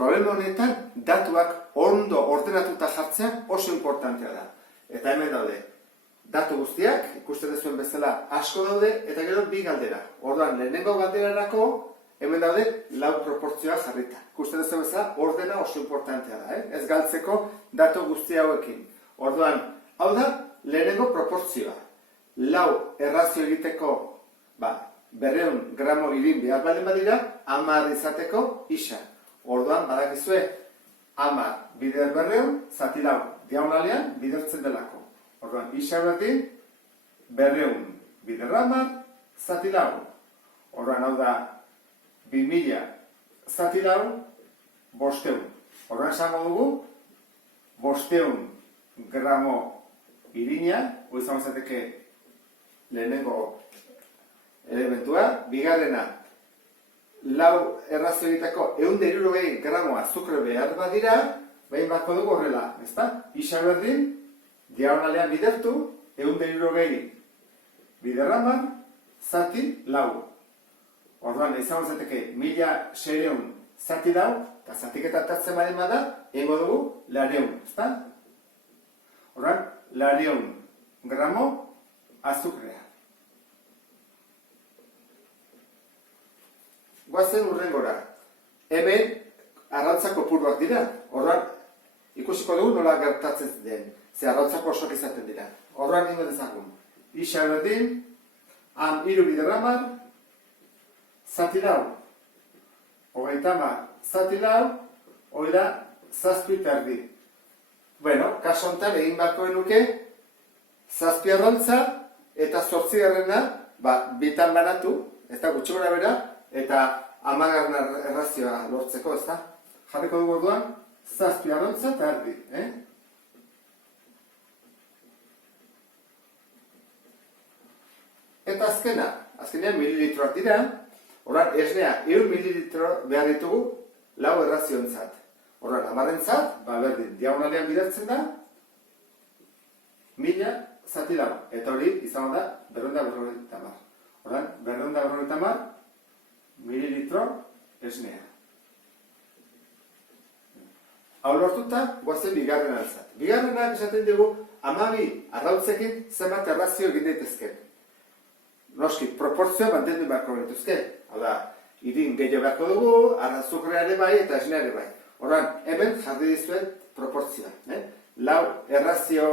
problema honetan datuak ondo ordenatuta jartzea oso importantea da. Eta hemen daude, datu guztiak, ikusten duzuen bezala asko daude, eta gero bi galdera. Orduan, lehenengo galderarako, hemen daude lau proportzioa jarrita. Ikusten duzuen bezala, ordena oso importantea da, ez galtzeko datu guzti hauekin. Orduan, hau da, lehenengo proportzioa. Lau errazio egiteko, 200 gramo irin behar balen badira, 10 izateko isa. Orduan, badakizue, 10 bider 200, zati lau diagonalean bidertzen delako. Orduan, isa berdin, 200 bider 10, zati lau. Orduan, hau da, 2000 zati lau, 500. Orduan, esango dugu, 500 gramo irina, izango zateke lehenengo elementua, bigarrena, lau errazio egiteko 160 gramo azukre behar badira, behin bako dugu horrela, ezta? Isa berdin, diagonalean bidertu, 160 bider 10, zati lau. Orduan, izango zateke 1600 zati lau, eta zatiketa tartzen baren bada, egingo dugu 200, ezta? Orduan, 200 gramo azukrea. Guazen urrengora. Hemen arrautza kopuruak dira. Orduan, ikusiko dugu nola gertatzen den. Ze arrautzako osok izaten dira. Orduan ingo dezagun. Isa berdin, 3 bider 10, zati lau. 30 zati lau, hori da, 7 terdi. Bueno, kaso honetan egin bako genuke, 7 arrautza eta 8 garrena, bitan banatu, ez da gutxi gora bera, eta 10 errazioa lortzeko, ez da? Jarriko dugu orduan, 7 arrautza eta erdi, Eta azkenean mililitroak dira, orduan esnea 1 mililitro behar ditugu lau errazioentzat. Orduan, 10-entzat, berdin, diagonalean bidertzen da, 1000 zati lau, eta hori izango da 250. Orduan, 250 mililitro esnea. Hau lortuta, guazen bigarren altzat. Bigarrenak esaten dugu, 12 arrautzekin zenbat errazio egin daitezke. Noski, proportzioa mantendu beharko genituzke. Hau da, irin gehiago beharko dugu, azukrea ere bai eta esnea ere bai. Orduan, hemen jarri dizuen proportzioa. Lau errazio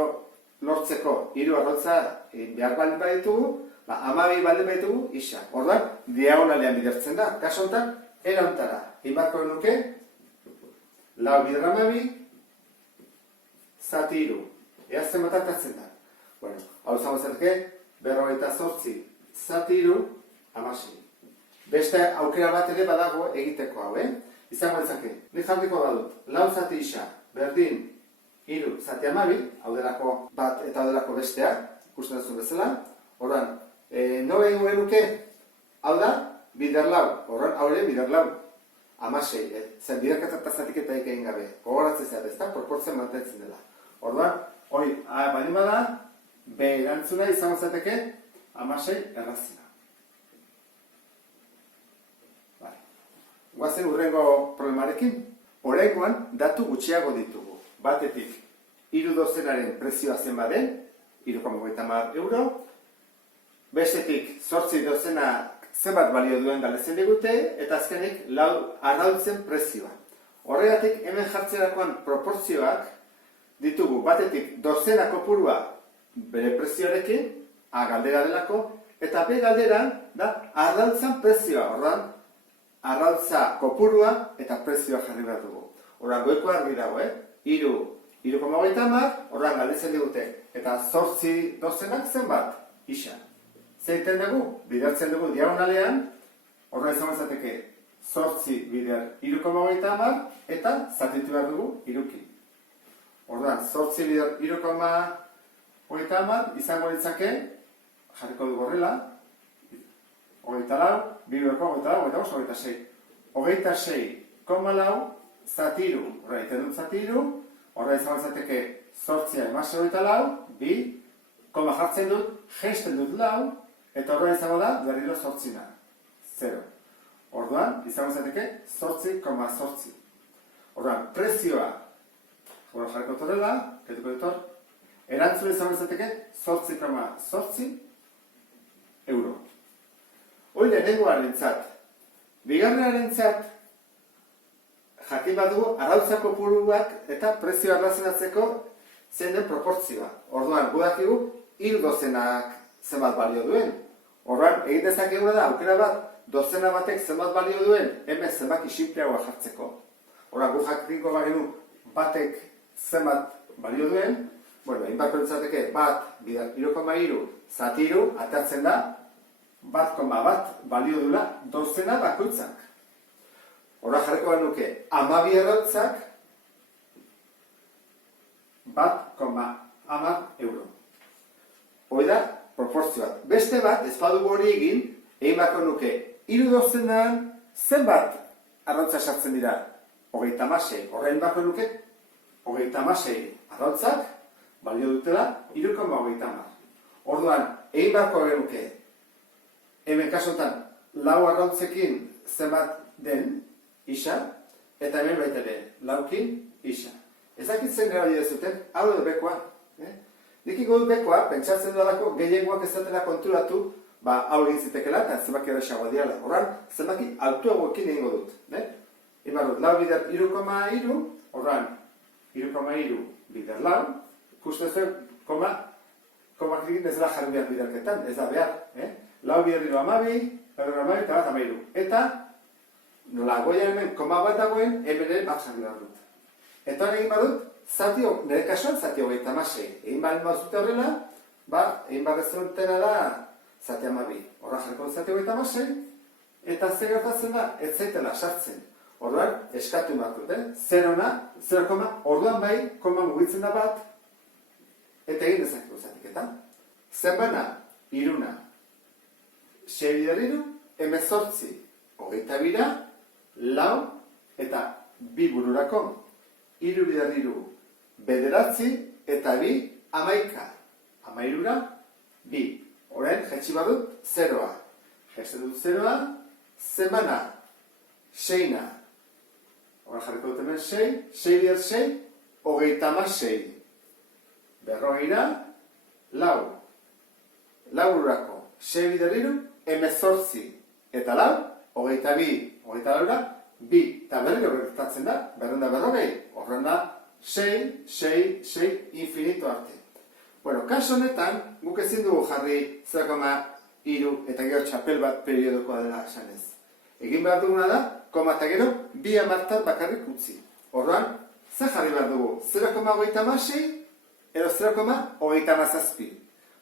lortzeko 3 arrautza behar baldin baditugu, 12 baldin baditugu, isa. Orduan, diagonalean bidertzen da. Kaso honetan, erantara. Inbarko genuke, lau bider 12, zati 3. Ea zenbat hartatzen da. Bueno, hau izango zerke, 48 zati 3, 16. Beste aukera bat ere badago egiteko hau, Izango ezake, nik jarriko badut, lau zati isa, berdin, 3 zati 12, hau delako bat eta hau delako bestea, ikusten duzun bezala. Orduan, nola egingo genuke, hau da, bider lau, orduan, hau ere bider lau, 16, zen biderketa zatiketa egin gabe, gogoratzen zehar, ez da, proportzioan mantentzen dela. Orduan, hori, baldin bada, B erantzuna izango zateke, 16 errazioa. Guazen urrengo problemarekin, oraingoan datu gutxiago ditugu. Batetik, 3 dozenaren prezioa zen baden, 3,50 euro. Bestetik, 8 dozena zenbat balio duen galdetzen digute, eta azkenik 4 arrautzen prezioa. Horregatik, hemen jartzerakoan proportzioak ditugu. Batetik, dozena kopurua bere prezioarekin, A galdera delako, eta B galderan da arrautzen prezioa. Orduan, arrautza kopurua eta prezioa jarri behar dugu. Horran goikoa argi dago, 3,50, horran galdetzen digute. Eta 8 dozenak zenbat? Isa. Zeiten dugu? Bidertzen dugu diagonalean, horra izango zateke 8 bider 3,50 eta zatitu behar dugu 3. Horran, 8 bider 3,50 izango ditzake, jarriko dugu horrela, 24, 26. 26,4 zatiru, horra iten dut zatiru, horra izango zateke 8 emase 24, 2, koma jartzen dut, gesten dut lau, eta horra izango da, berriro 8na, 0. Orduan, izango zateke 8,8. Orduan, prezioa, jarriko torrela, ketuko ditor, erantzule izan bezateke 8,8 euro. Hoi lehenengoarentzat. Bigarrenarentzat, jakin badugu arautza kopuruak eta prezioa erlazionatzeko zein den proportzioa. Orduan, gudakigu, 3 dozenak zenbat balio duen. Orduan, egin dezakeguna da, aukera bat, dozena batek zenbat balio duen, hemen zenbaki sinpleagoa jartzeko. Orduan, gu jakinko bagenu batek zenbat balio duen, bueno, egin barko entzateke, bat, 3,3, zati 3, atatzen da, 1,1 balio dula dozena bakoitzak. Horra jarriko genuke, 12 errautzak 1,10 euro. Hoi da, proportzioat. Beste bat, ez badugu hori egin bako nuke, 3 dozenan zenbat arrautza sartzen dira? 36. Horrein bako nuke, 36 arrautzak balio dutela 3,30. Orduan, egin bako genuke, hemen kasotan, 4 arrautzekin zenbat den, isa, eta hemen baita ere, 4kin, isa. Ezakitzen gara bide zuten, hau edo bekoa. Nik ingo dut bekoa, pentsatzen dudalako, gehiengoak ezatela konturatu, hau egin zitekela, eta zenbaki errexagoa diala. Horran, zenbaki altuagoekin egingo dut. Ibar dut, 4 bider 3,3, horran, 3,3 bider 4, ikusten zuen, komakrikin ez dela jarri behar biderketan, ez da behar. 4 bider 12, 4,2, eta bat 13. Eta, nola, goian hemen, koma bat dagoen, hemen ere bat jarri behar dut. Eta hori egin badut, nire kasuan zati 36. Egin balen bazute horrela, egin barrezentena da zati 12. Horra jarriko zati 36, eta zer gertatzen da, ez zaitela sartzen. Orduan, eskatu markut, 0, orduan bai, koma mugitzen da bat, eta egin dezakiko zatiketan. Zenbana, 3, 6 bider 3, 18, 22, 4, eta 2 bururako. 3 bider 3, 9, eta 2, 11. 13, 2. Horren, jetxi badut, 0a. Jetxi dut 0a, zenbana, 6. Horren jarriko dut hemen 6, 6 bider 6, 26. Berrogeira, 4. 4 bururako, 6 bider 3, 18. Eta 4, 22. 24, 2, eta berri horretatzen da, berrogei, horren da, 6, 6, 6, infinito arte. Bueno, kaso honetan, guk ezin dugu jarri 0,3 eta gero txapel bat periodokoa dela esanez. Egin behar duguna da, koma eta gero, 2 amartat bakarrik utzi. Horren, zer jarri behar dugu? 0,36 edo 0,37.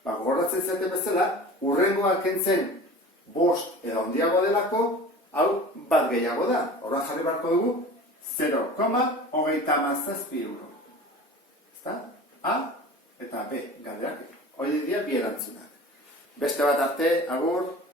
Gogorratzen zaten bezala, urrengoa kentzen 5 edo handiago delako, hau bat gehiago da. Horren jarri beharko dugu 0,37 euro. Ezta? A eta B galderak. Hori dira bi erantzunak. Beste bat arte, agur.